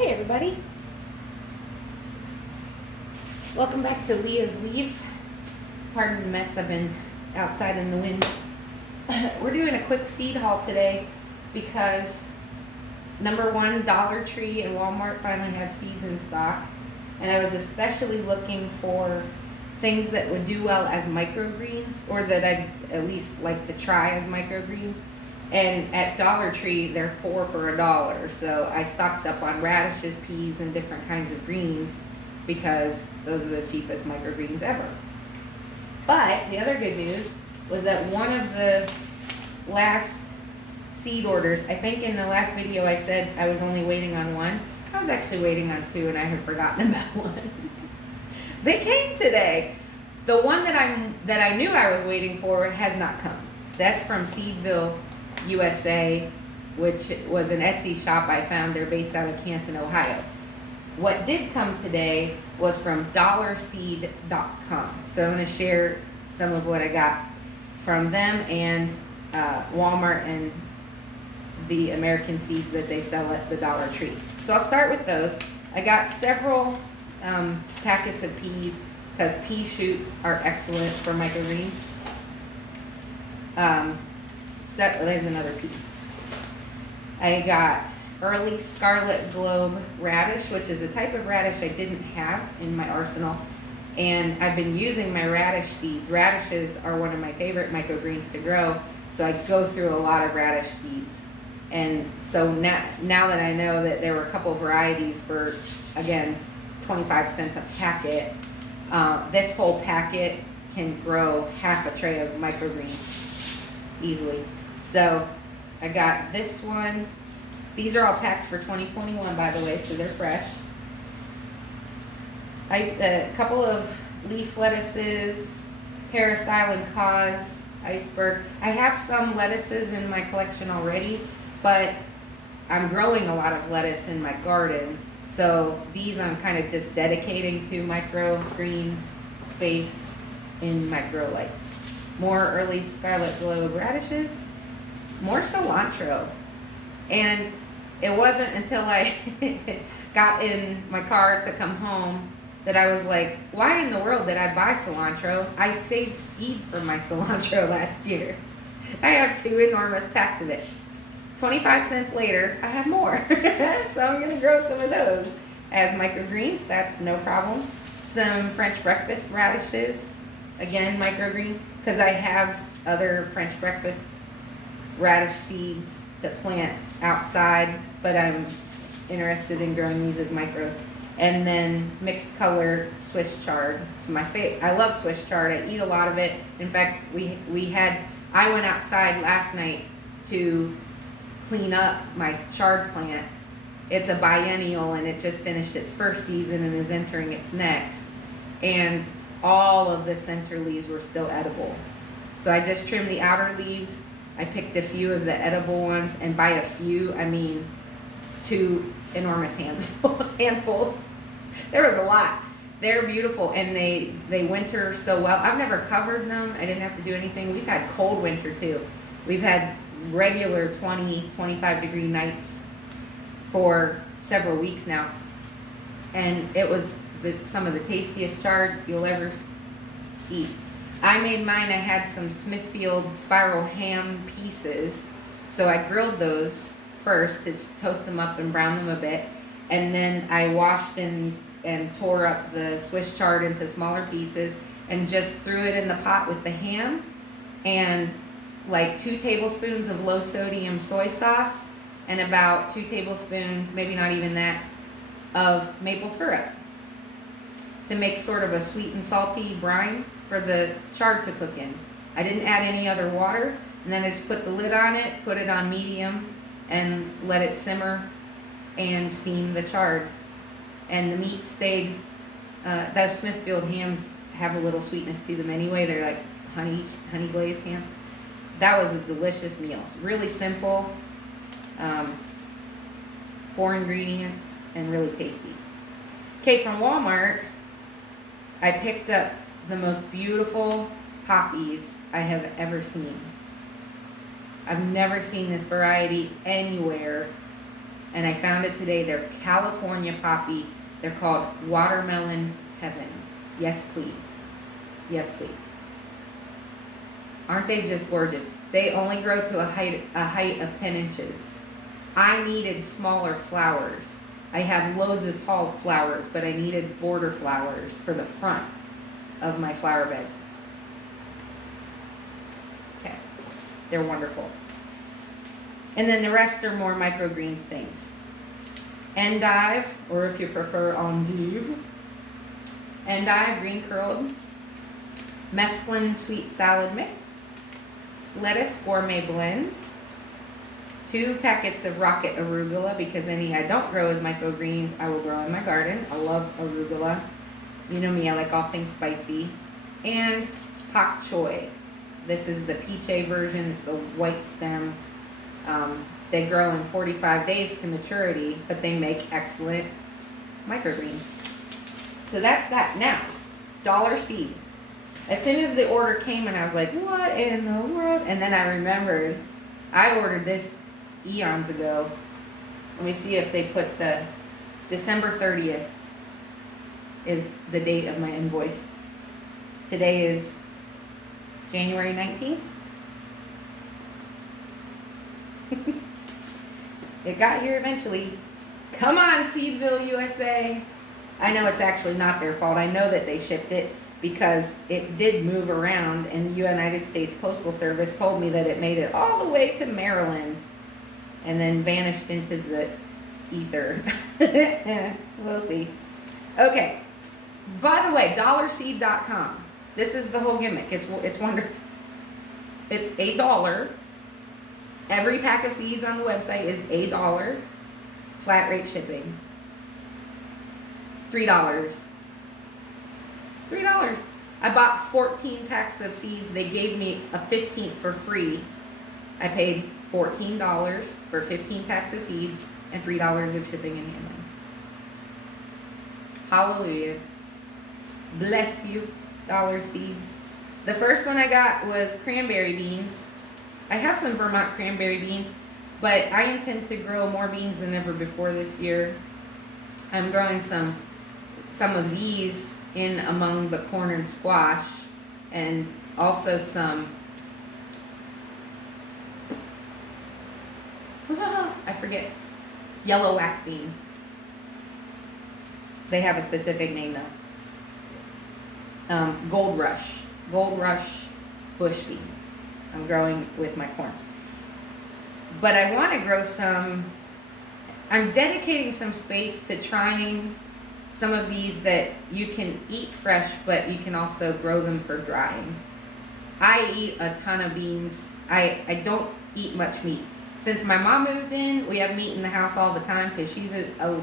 Hey everybody, welcome back to Leah's Leaves. Pardon the mess, I've been outside in the wind. We're doing a quick seed haul today because number one, Dollar Tree and Walmart finally have seeds in stock, and I was especially looking for things that would do well as microgreens, or that I'd at least like to try as microgreens. And at Dollar Tree, they're 4 for $1. So I stocked up on radishes, peas, and different kinds of greens because those are the cheapest microgreens ever. But the other good news was that one of the last seed orders, I think in the last video I said I was only waiting on one. I was actually waiting on 2 and I had forgotten about one. They came today. The one that I knew I was waiting for has not come. That's from Seedville, USA, which was an Etsy shop I found. They're based out of Canton, Ohio. What did come today was from DollarSeed.com. So I'm going to share some of what I got from them and Walmart and the American seeds that they sell at the Dollar Tree. So I'll start with those. I got several packets of peas because pea shoots are excellent for microgreens. There's another pea. I got early scarlet globe radish, which is a type of radish I didn't have in my arsenal, and I've been using my radish seeds. Radishes are one of my favorite microgreens to grow, so I go through a lot of radish seeds. And so now that I know that there were a couple varieties for, again, 25 cents a packet, this whole packet can grow half a tray of microgreens easily. So I got this one. These are all packed for 2021, by the way, so they're fresh. A couple of leaf lettuces, Harris Island Cause, iceberg. I have some lettuces in my collection already, but I'm growing a lot of lettuce in my garden. So these I'm kind of just dedicating to microgreens space in my grow lights. More early scarlet globe radishes, more cilantro. And it wasn't until I got in my car to come home that I was like, why in the world did I buy cilantro? I saved seeds for my cilantro last year. I have 2 enormous packs of it. 25 cents later, I have more. So I'm going to grow some of those as microgreens. That's no problem. Some French breakfast radishes, again, microgreens, because I have other French breakfast radish seeds to plant outside, but I'm interested in growing these as micros. And then mixed color Swiss chard. I love Swiss chard. I eat a lot of it. In fact, I went outside last night to clean up my chard plant. It's a biennial and it just finished its first season and is entering its next. And all of the center leaves were still edible. So I just trimmed the outer leaves. I picked a few of the edible ones, and by a few, I mean 2 enormous handfuls. There was a lot. They're beautiful, and they winter so well. I've never covered them. I didn't have to do anything. We've had cold winter too. We've had regular 20, 25 degree nights for several weeks now. And it was some of the tastiest chard you'll ever eat. I made mine. I had some Smithfield spiral ham pieces, so I grilled those first to toast them up and brown them a bit, and then I washed and tore up the Swiss chard into smaller pieces and just threw it in the pot with the ham and like 2 tablespoons of low sodium soy sauce and about 2 tablespoons, maybe not even that, of maple syrup to make sort of a sweet and salty brine for the chard to cook in. I didn't add any other water, and then I just put the lid on it, put it on medium, and let it simmer and steam the chard. And the meat stayed, those Smithfield hams have a little sweetness to them anyway. They're like honey glazed hams. That was a delicious meal. Really simple, 4 ingredients, and really tasty. Okay, from Walmart, I picked up the most beautiful poppies I have ever seen. I've never seen this variety anywhere and I found it today. They're California poppy. They're called Watermelon Heaven. Yes, please. Yes, please. Aren't they just gorgeous? They only grow to a height of 10 inches. I needed smaller flowers. I have loads of tall flowers, but I needed border flowers for the front of my flower beds. Okay, they're wonderful. And then the rest are more microgreens things. Endive, or if you prefer endive. Endive, green curled. Mesclun sweet salad mix. Lettuce gourmet blend. 2 packets of rocket arugula, because any I don't grow as microgreens, I will grow in my garden. I love arugula. You know me, I like all things spicy. And pak choi. This is the peach version. It's the white stem. They grow in 45 days to maturity, but they make excellent microgreens. So that's that. Now, DollarSeed. As soon as the order came, and I was like, what in the world? And then I remembered, I ordered this eons ago. Let me see if they put the December 30th is the date of my invoice. Today is January 19th. It got here eventually. Come on, Seedville, USA. I know it's actually not their fault. I know that they shipped it because it did move around, and the United States Postal Service told me that it made it all the way to Maryland and then vanished into the ether. We'll see. Okay. By the way, DollarSeed.com. This is the whole gimmick. It's wonderful. It's $1. Every pack of seeds on the website is $1. Flat rate shipping. $3. $3. I bought 14 packs of seeds. They gave me a 15th for free. I paid $14 for 15 packs of seeds and $3 of shipping and handling. Hallelujah. Bless you, DollarSeed. The first one I got was cranberry beans. I have some Vermont cranberry beans, but I intend to grow more beans than ever before this year. I'm growing some of these in among the corn and squash, and also some I forget, yellow wax beans. They have a specific name though. Gold Rush bush beans. I'm growing with my corn. But I want to grow some, I'm dedicating some space to trying some of these that you can eat fresh, but you can also grow them for drying. I eat a ton of beans. I don't eat much meat. Since my mom moved in, we have meat in the house all the time because she's a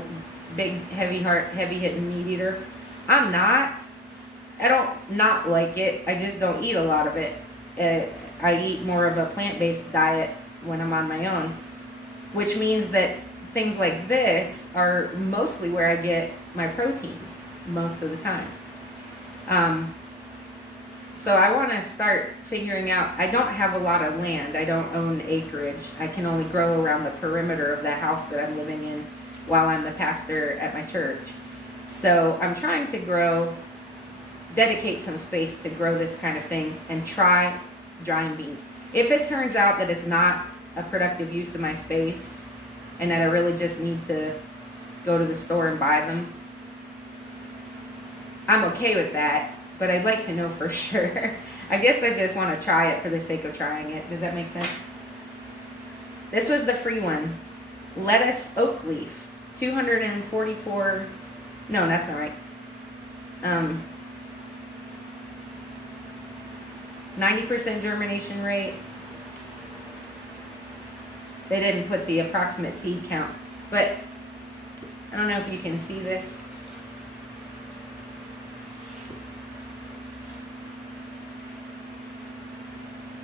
big, heavy-hitting meat eater. I'm not. I don't not like it. I just don't eat a lot of it. I eat more of a plant-based diet when I'm on my own, which means that things like this are mostly where I get my proteins most of the time. So I want to start figuring out, I don't have a lot of land. I don't own acreage. I can only grow around the perimeter of the house that I'm living in while I'm the pastor at my church. So I'm trying to dedicate some space to grow this kind of thing and try drying beans. If it turns out that it's not a productive use of my space and that I really just need to go to the store and buy them, I'm okay with that, but I'd like to know for sure. I guess I just want to try it for the sake of trying it. Does that make sense? This was the free one. Lettuce oak leaf. 244, no, that's not right. 90% germination rate. They didn't put the approximate seed count, but I don't know if you can see this.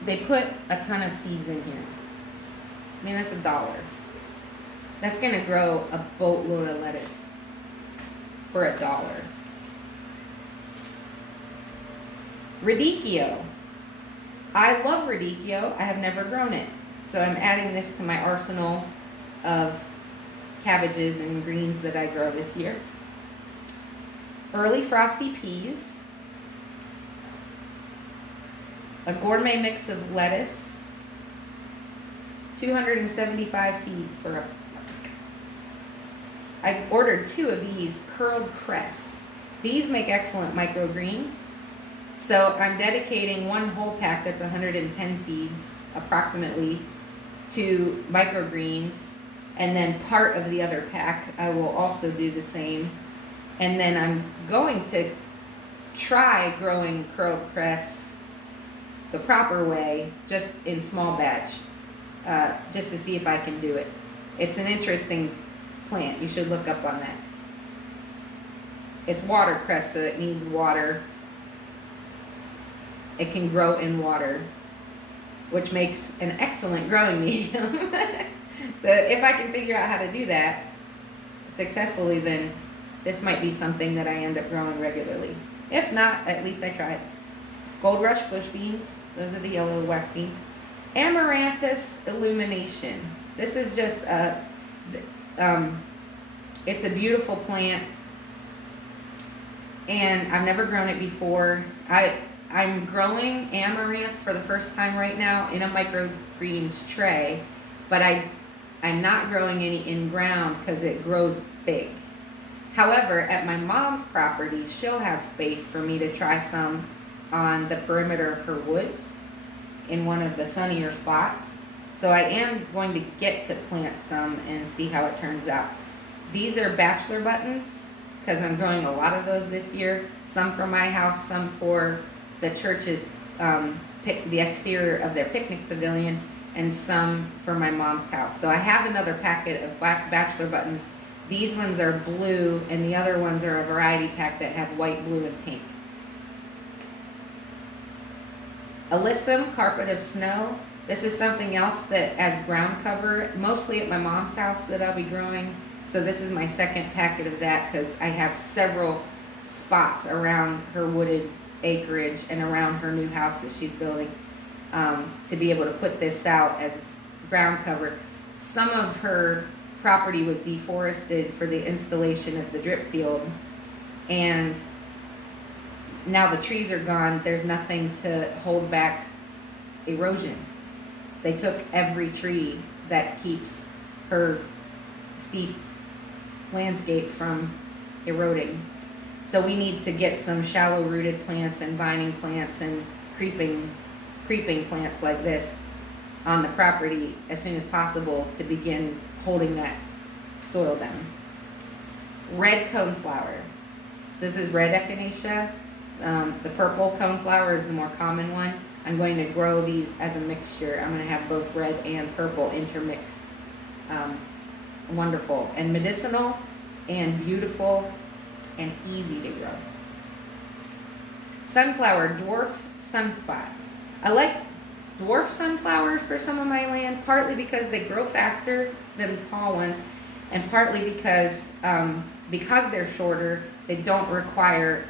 They put a ton of seeds in here. I mean, that's $1. That's going to grow a boatload of lettuce for $1. Radicchio. I love radicchio. I have never grown it. So I'm adding this to my arsenal of cabbages and greens that I grow this year. Early frosty peas, a gourmet mix of lettuce, 275 seeds for a buck. I ordered 2 of these curled cress. These make excellent microgreens. So I'm dedicating 1 whole pack that's 110 seeds approximately to microgreens, and then part of the other pack I will also do the same. And then I'm going to try growing curled cress the proper way, just in small batch, just to see if I can do it. It's an interesting plant. You should look up on that. It's watercress, so it needs water. It can grow in water, which makes an excellent growing medium. So if I can figure out how to do that successfully, then this might be something that I end up growing regularly. If not, at least I tried. Gold Rush bush beans. Those are the yellow wax beans. Amaranthus illumination. This is just it's a beautiful plant, and I've never grown it before. I'm growing amaranth for the first time right now in a microgreens tray, but I'm not growing any in ground because it grows big. However, at my mom's property, she'll have space for me to try some on the perimeter of her woods in one of the sunnier spots. So I am going to get to plant some and see how it turns out. These are Bachelor Buttons, because I'm growing a lot of those this year. Some for my house, some for the church's, the exterior of their picnic pavilion, and some for my mom's house. So I have another packet of Bachelor Buttons. These ones are blue, and the other ones are a variety pack that have white, blue, and pink. Alyssum, carpet of snow. This is something else that as ground cover, mostly at my mom's house, that I'll be growing. So this is my second packet of that, because I have several spots around her wooded acreage and around her new house that she's building, to be able to put this out as ground cover. Some of her property was deforested for the installation of the drip field, and now the trees are gone. There's nothing to hold back erosion. They took every tree that keeps her steep landscape from eroding. So we need to get some shallow rooted plants and vining plants and creeping plants like this on the property as soon as possible to begin holding that soil down. Red coneflower. So this is red echinacea. The purple coneflower is the more common one. I'm going to grow these as a mixture. I'm going to have both red and purple intermixed. Wonderful and medicinal and beautiful and easy to grow. Sunflower, dwarf sunspot. I like dwarf sunflowers for some of my land, partly because they grow faster than the tall ones, and partly because they're shorter, they don't require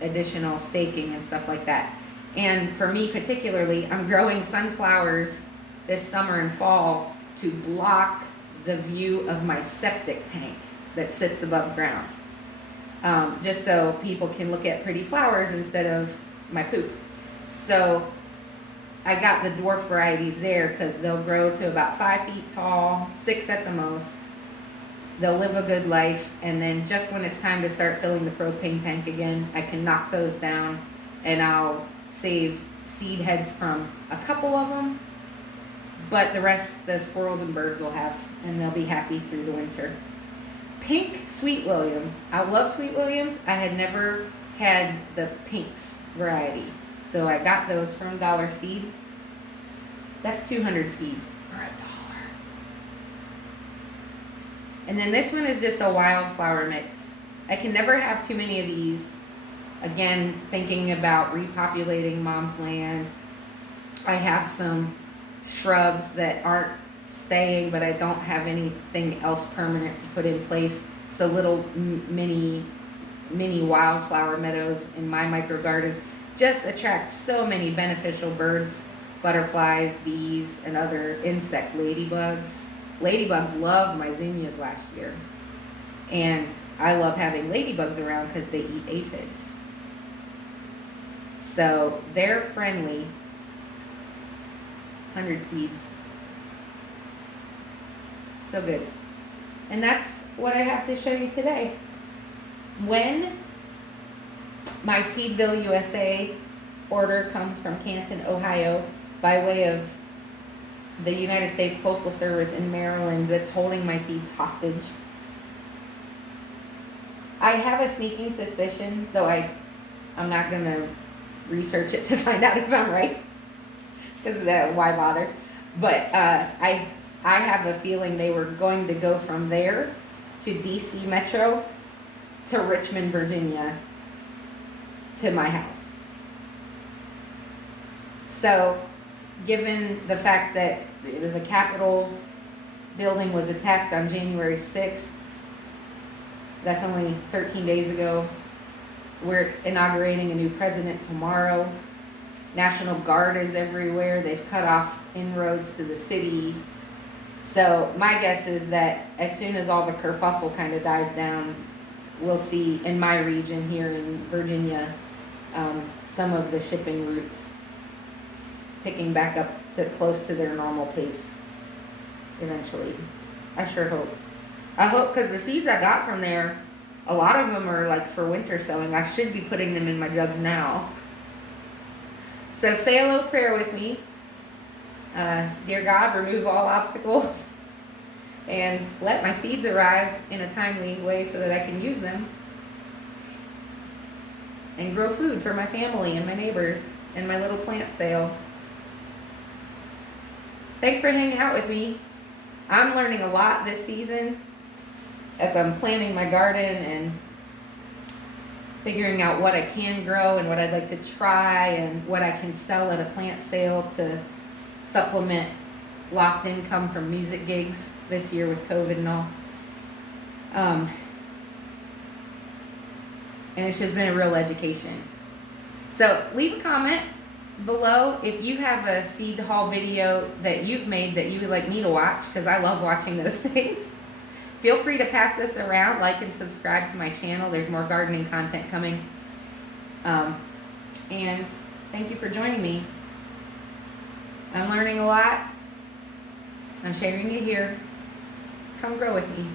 additional staking and stuff like that. And for me particularly, I'm growing sunflowers this summer and fall to block the view of my septic tank that sits above ground. Just so people can look at pretty flowers instead of my poop. So I got the dwarf varieties there because they'll grow to about 5 feet tall, 6 at the most. They'll live a good life, and then just when it's time to start filling the propane tank again, I can knock those down, and I'll save seed heads from a couple of them, but the rest the squirrels and birds will have, and they'll be happy through the winter. Pink Sweet William. I love Sweet Williams. I had never had the pinks variety, so I got those from DollarSeed. That's 200 seeds for $1. And then this one is just a wildflower mix. I can never have too many of these. Again, thinking about repopulating mom's land. I have some shrubs that aren't staying, but I don't have anything else permanent to put in place. So little mini wildflower meadows in my micro garden just attract so many beneficial birds, butterflies, bees, and other insects, ladybugs. ladybugs loved my zinnias last year. And I love having ladybugs around because they eat aphids. So they're friendly. 100 seeds. So good. And that's what I have to show you today. When my Seedville, USA order comes from Canton, Ohio, by way of the United States Postal Service in Maryland that's holding my seeds hostage, I have a sneaking suspicion, though I'm not going to research it to find out if I'm right, because why bother? But I have a feeling they were going to go from there to DC Metro to Richmond, Virginia, to my house. So, given the fact that the Capitol building was attacked on January 6th, that's only 13 days ago. We're inaugurating a new president tomorrow. National Guard is everywhere. They've cut off inroads to the city. So my guess is that as soon as all the kerfuffle kind of dies down, we'll see in my region here in Virginia some of the shipping routes picking back up to close to their normal pace eventually. I sure hope. I hope, because the seeds I got from there, a lot of them are like for winter sowing. I should be putting them in my jugs now. So say a little prayer with me. Dear God, remove all obstacles and let my seeds arrive in a timely way so that I can use them and grow food for my family and my neighbors and my little plant sale. Thanks for hanging out with me. I'm learning a lot this season as I'm planting my garden and figuring out what I can grow and what I'd like to try and what I can sell at a plant sale to supplement lost income from music gigs this year with COVID and all. And it's just been a real education. So leave a comment below if you have a seed haul video that you've made that you would like me to watch, because I love watching those things. Feel free to pass this around, like and subscribe to my channel. There's more gardening content coming. And thank you for joining me. I'm learning a lot. I'm sharing it here. Come grow with me.